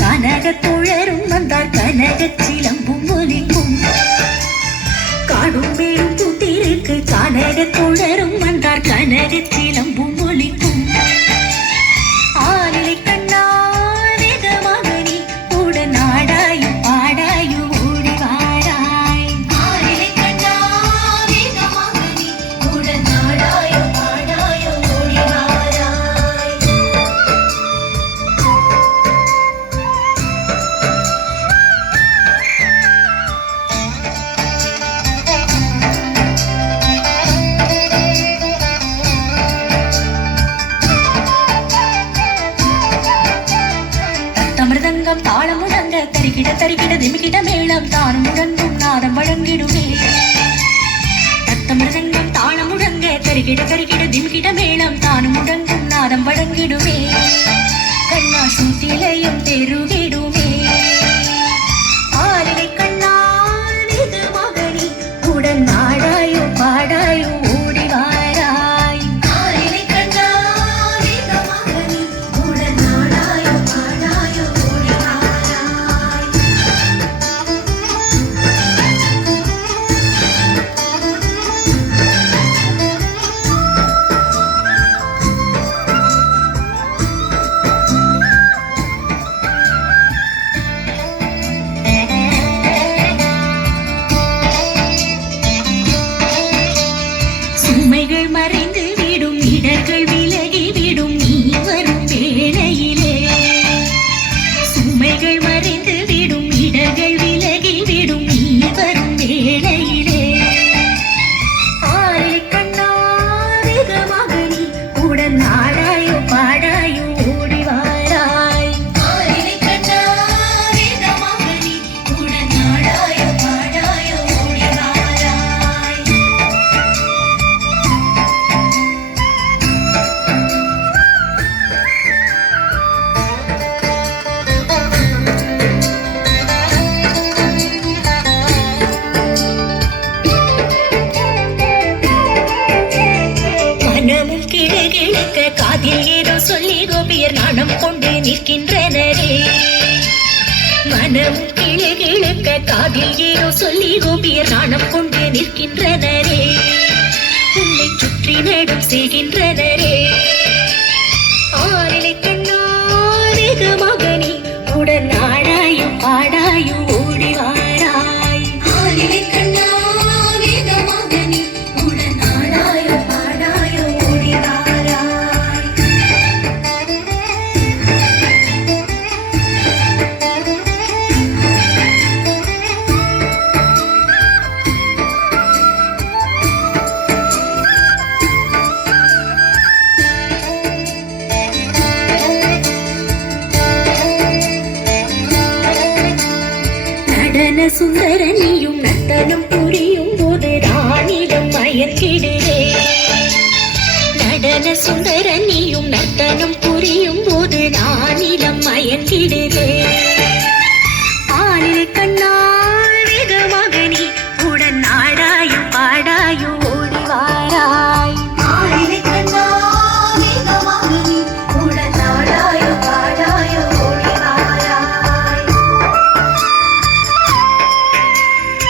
கனகத்தோழரும் வந்தார் கனகச் சிலம்பும் ஒலிக்கும். காடும் மேடும் பூத்திருக்கு கனகத்தோழரும் வந்தார் கனகச் சிலம்பும் ஒலிக்கும். ஆலிலை கண்ணா வேதமகனி உடன் ஆடாயும் பாடாயும் ஓடி வாராய். ஆலிலை கண்ணா வேதமகனி உடன் ஆடாயும் பாடாயும் ஓடி வாராய். மிருதங்கம் தாளம் முழங்க தரிக்கிட தரிக்கிட திமிக்கிட மேளம் தானும் முழங்கும் நாதம் வழங்கிடுமே. தத்த மிருதங்கம் தாளம் முழங்க தரிக்கிட தரிக்கிட திமிக்கிட மேளம் தானும் முழங்கும் நாதம் வழங்கிடுமே. கண்ணா சூத்திலையும் தெருகிடுமே. ஆலிலை கண்ணா இது மகனி உடன் நாடாயோ பாடாயோ ஓடி வாராய். ஆலிலை கண்ணா இது மகனி உடன் நாடாயோ பாடாயோ ஓடி வாராய். சுமைகள் மறைந்து விடும் இடர்கள் விலகி விடும் நீ வரும் வேளையிலே. சுமைகள் மறைந்து விடும் இடர்கள் விலகி விடும் நீ வரும் வேளையிலே. ஆலிலை கண்ணா வேதமகனி உடன் ஆடாயோ பாடாயோ ஓடி வாராய். ஆலிலை கண்ணா வேதமகனி உடன் ஆடாயோ பாடாயோ ஓடி வாராய். மனமும் கிடுகிடுக்க காதில் ஏதோ சொல்லி கோபியர் நாணம் கொண்டு நிற்கின்றனரே. மனமும் கிடுகிடுக்க காதில் ஏதோ சொல்லி கோபியர் நாணம் கொண்டு நிற்கின்றனரே. உன்னை சுற்றி நடும் செய்கின்றனரே. ஆலிலை கண்ணா வேதமகனி உடன் ஆடாயும் பாடாயும் ஓடி வாராய். ஆலிலை கண்ணா வேதமகனி உடன் ஆடாயும் பாடாயும் ஓடி வாராய். நடன சுந்தரனியும் நர்த்தனம் புரியும் போது ராணிடம் மயக்கிடுவே. நடன சுந்தரனியும் நர்த்தனம் புரியும் நானிலம் மயங்கிடுதே